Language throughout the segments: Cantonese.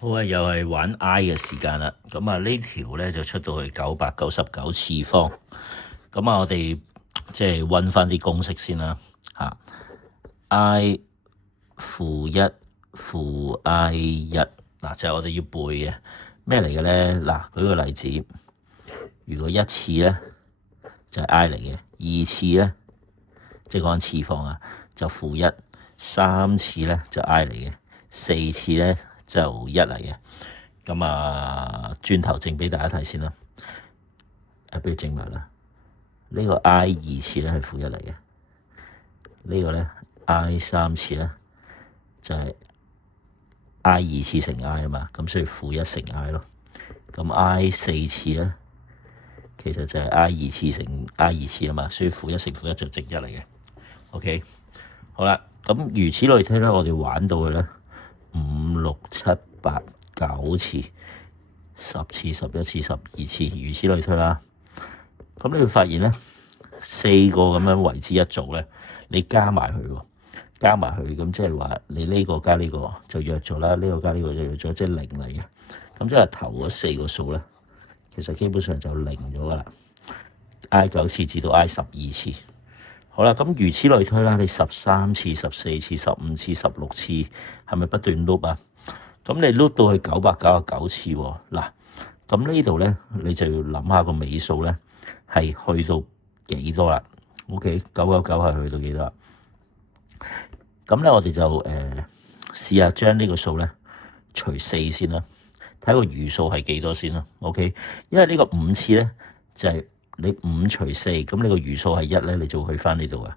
好啊，又係玩 I 嘅時間啦。咁啊，呢條咧就出到去999次方。咁啊，我哋即係溫翻啲公式先啦。I 負一負 I 一嗱，就係我哋要背嘅咩嚟嘅咧？嗱，舉個例子，如果一次咧就係 I 嚟嘅，二次咧即係講緊次方啊，就負一，三次咧就 I 嚟嘅，四次咧就一嚟嘅。咁啊，轉頭證俾大家睇先啦。不如證埋啦。呢個 I 二次咧係負一嚟嘅，呢個咧 I 三次咧就係 I 二次乘 I 啊嘛，咁所以負一乘 I 咯。咁 I 四次咧其實就係 I 二次乘 I 二次啊嘛，所以負一乘負一就正一嚟嘅。OK， 好啦，咁如此類推咧，我哋玩到嘅咧5、6、7、8、9次、10次、11次、12次，如此類推啦。咁你會發現咧，4個咁樣為之一組咧，你加埋佢喎，加埋佢咁即係話你呢個加呢個就約咗啦，呢個加呢個就約咗，即係0嚟嘅。咁即係頭嗰4個數咧，其實基本上就0咗噶啦。I 9次至到 I 12次。好啦，咁如此類推啦，你13次、14次、15次、16次，係咪不斷 loop 啊？咁你 loop 到去999次喎。嗱，咁呢度咧，你就要諗下個尾數咧係去到幾多啦？OK， 999係去到幾多啦？咁咧，我哋就試下將呢個數咧除4先啦，睇個餘數係幾多先啦。OK， 因為呢個5次咧就係你5除4，咁你個餘數係1咧，你就會去翻呢度啊。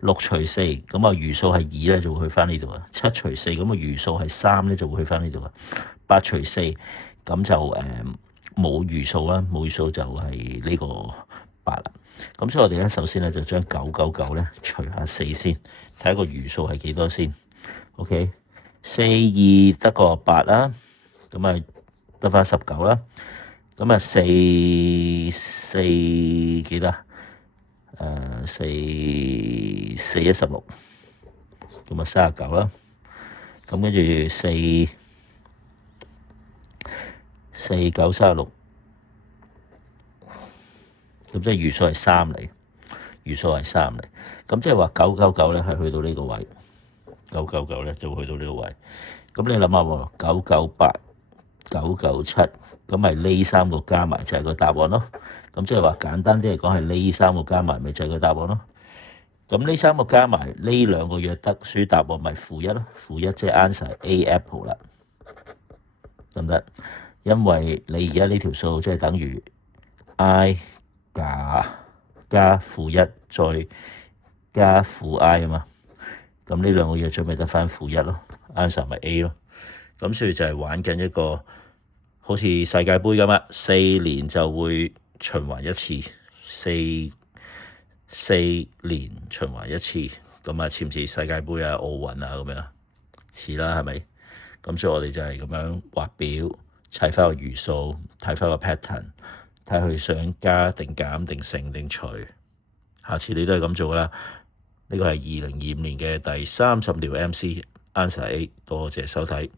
6除4，咁啊餘數係2咧，就會去翻呢度啊。7除4，咁啊餘數係3咧，就會去翻呢度啊。8除4，咁就冇餘數啦，冇餘數就係呢個8啦。咁所以我哋咧首先咧就將999咧除下4先，睇下個餘數係幾多先。OK， 4、2得個8啦，咁啊得翻19啦。咁啊4幾多？4 1 16，咁啊39啦。咁跟住4 9 36，咁即係餘數係3嚟，餘數係3嚟。咁即係話999咧係去到呢個位，999咧就會去到呢個位。咁你諗下喎，998、997，咁咪呢3個加埋就係個答案咯。咁即係話簡單啲嚟講係呢3個加埋咪就係個答案咯。咁呢3個加埋呢2個約得，所以答案咪負1咯。負1即係 answer A apple 啦，得唔得？因為你而家呢條數即係等於 I 加負1再加負 I 啊嘛。咁呢2個約咗咪得翻負1咯 ，answer 咪 A 咯。咁所以就係玩緊一個好似世界盃咁啊，4年就會循環一次，四年循環一次，咁啊似唔似世界盃啊、奧運啊咁樣？似啦，係咪？咁所以我哋就係咁樣畫表，砌翻個餘數，睇翻個 pattern， 睇佢想加定減定乘定除。下次你都係咁做啦。呢個係2025年嘅第30條 MC，answer A，多謝收睇。